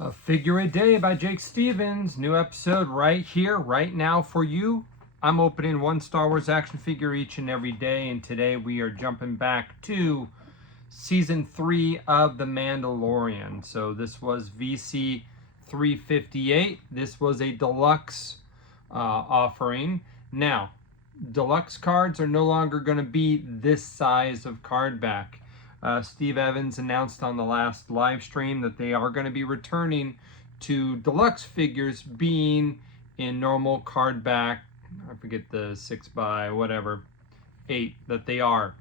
A Figure a Day by Jake Stevens. New episode right here, right now for you. I'm opening one Star Wars action figure each and every day, and today we are jumping back to Season 3 of The Mandalorian. So this was VC 358. This was a deluxe offering. Now, deluxe cards are no longer going to be this size of card back. Steve Evans announced on the last live stream that they are going to be returning to deluxe figures being in normal card back. I forget the 6x whatever 8 that they are.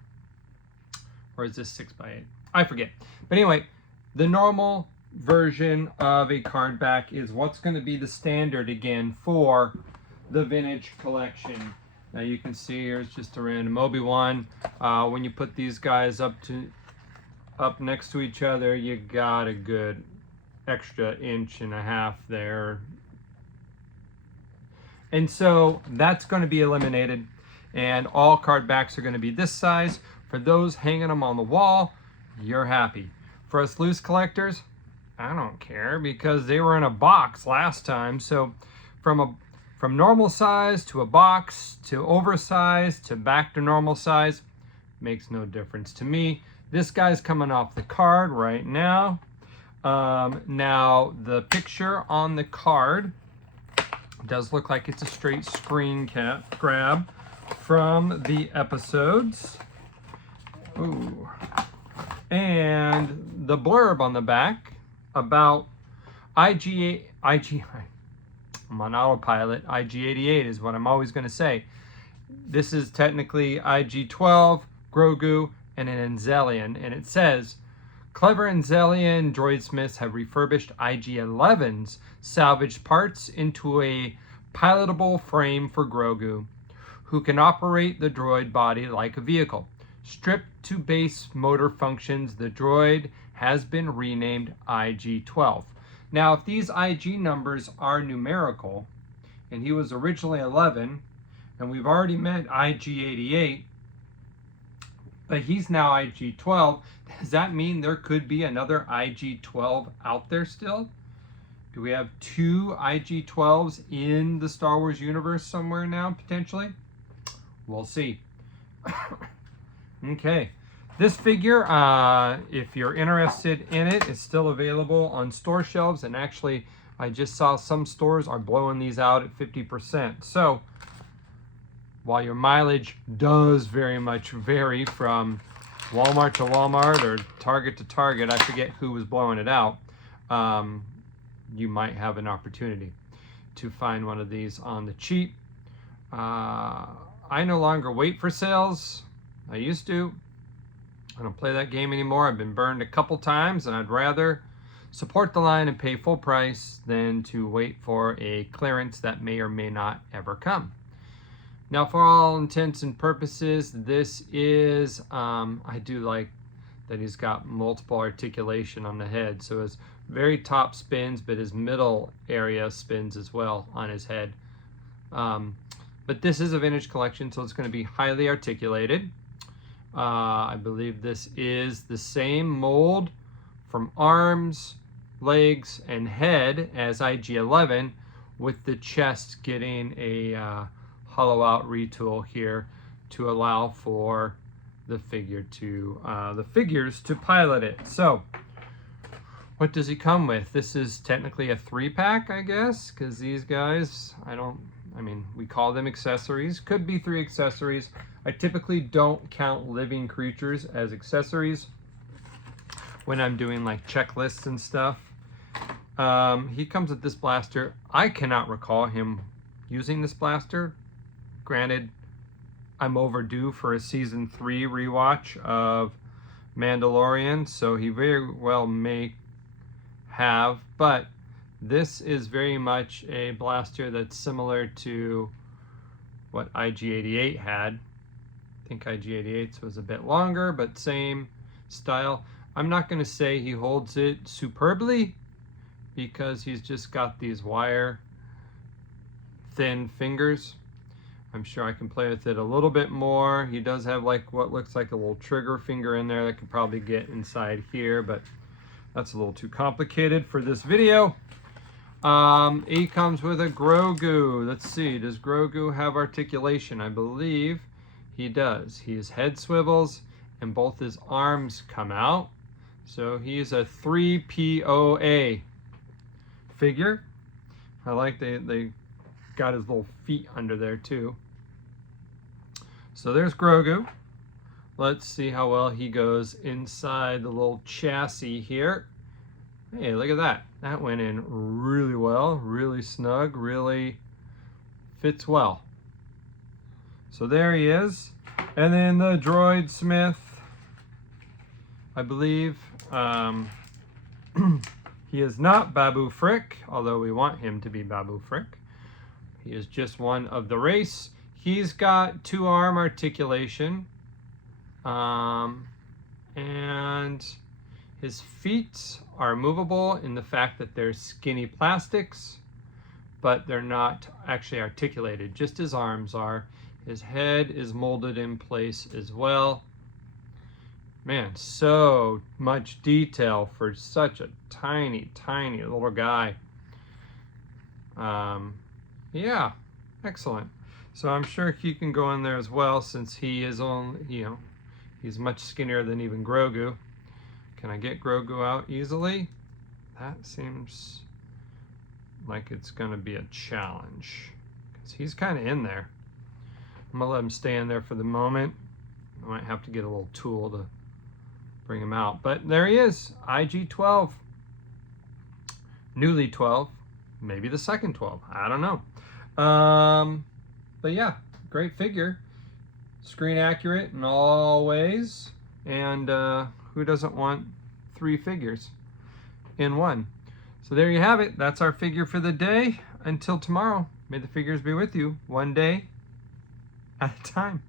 Or is this 6x8? I forget. But anyway, the normal version of a card back is what's going to be the standard again for the vintage collection. Now you can see here's just a random Obi-Wan. When you put these guys up next to each other, you got a good extra 1.5 inches there. And so that's going to be eliminated, and all card backs are going to be this size. For those hanging them on the wall, you're happy. For us loose collectors, I don't care because they were in a box last time. So from normal size to a box to oversized to back to normal size makes no difference to me. This guy's coming off the card right now. Now, the picture on the card does look like it's a straight screen cap grab from the episodes. Ooh. And the blurb on the back about I'm on autopilot. IG-88 is what I'm always going to say. This is technically IG-12, Grogu, and an Anzellan, and it says, clever Anzellan droidsmiths have refurbished IG-11's salvaged parts into a pilotable frame for Grogu, who can operate the droid body like a vehicle. Stripped to base motor functions, the droid has been renamed IG-12. Now, if these IG numbers are numerical, and he was originally 11, and we've already met IG-88, but he's now IG-12, does that mean there could be another IG-12 out there still? Do we have 2 IG-12s in the Star Wars universe somewhere now, potentially? We'll see. Okay. This figure, if you're interested in it, is still available on store shelves. And actually, I just saw some stores are blowing these out at 50%. So, while your mileage does very much vary from Walmart to Walmart or Target to Target, I forget who was blowing it out, you might have an opportunity to find one of these on the cheap. I no longer wait for sales. I used to. I don't play that game anymore. I've been burned a couple times, and I'd rather support the line and pay full price than to wait for a clearance that may or may not ever come. Now, for all intents and purposes, this is, I do like that he's got multiple articulation on the head. So his very top spins, but his middle area spins as well on his head. But this is a vintage collection, so it's going to be highly articulated. I believe this is the same mold from arms, legs, and head as IG-11, with the chest getting a hollow out retool here to allow for the figures to pilot it. So what does he come with? This is technically a 3-pack, I guess, because these guys, we call them accessories. Could be 3 accessories. I typically don't count living creatures as accessories when I'm doing like checklists and stuff. He comes with this blaster. I cannot recall him using this blaster. Granted, I'm overdue for a season 3 rewatch of Mandalorian, so he very well may have, but this is very much a blaster that's similar to what IG-88 had. I think IG-88's was a bit longer, but same style. I'm not going to say he holds it superbly because he's just got these wire thin fingers. I'm sure I can play with it a little bit more. He does have like what looks like a little trigger finger in there that could probably get inside here, but That's a little too complicated for this video. He comes with a Grogu. Let's see, does Grogu have articulation? I believe he does. His head swivels and both his arms come out. So he's a 3POA figure. I like they got his little feet under there too. So there's Grogu. Let's see how well he goes inside the little chassis here. Hey, look at that. That went in really well, really snug, really fits well. So there he is. And then the droid Smith, I believe, he is not Babu Frick, although we want him to be Babu Frick. He is just one of the race. He's got 2-arm articulation. And his feet are movable in the fact that they're skinny plastics, but they're not actually articulated, just his arms are. His head is molded in place as well. Man, so much detail for such a tiny, tiny little guy. Yeah, excellent. So I'm sure he can go in there as well, since he is only, he's much skinnier than even Grogu. Can I get Grogu out easily? That seems like it's going to be a challenge, because he's kind of in there. I'm going to let him stay in there for the moment. I might have to get a little tool to bring him out. But there he is, IG-12. Newly 12. Maybe the second 12. I don't know. But yeah, great figure. Screen accurate in all ways. And who doesn't want 3 figures in one? So there you have it. That's our figure for the day. Until tomorrow, may the figures be with you, one day at a time.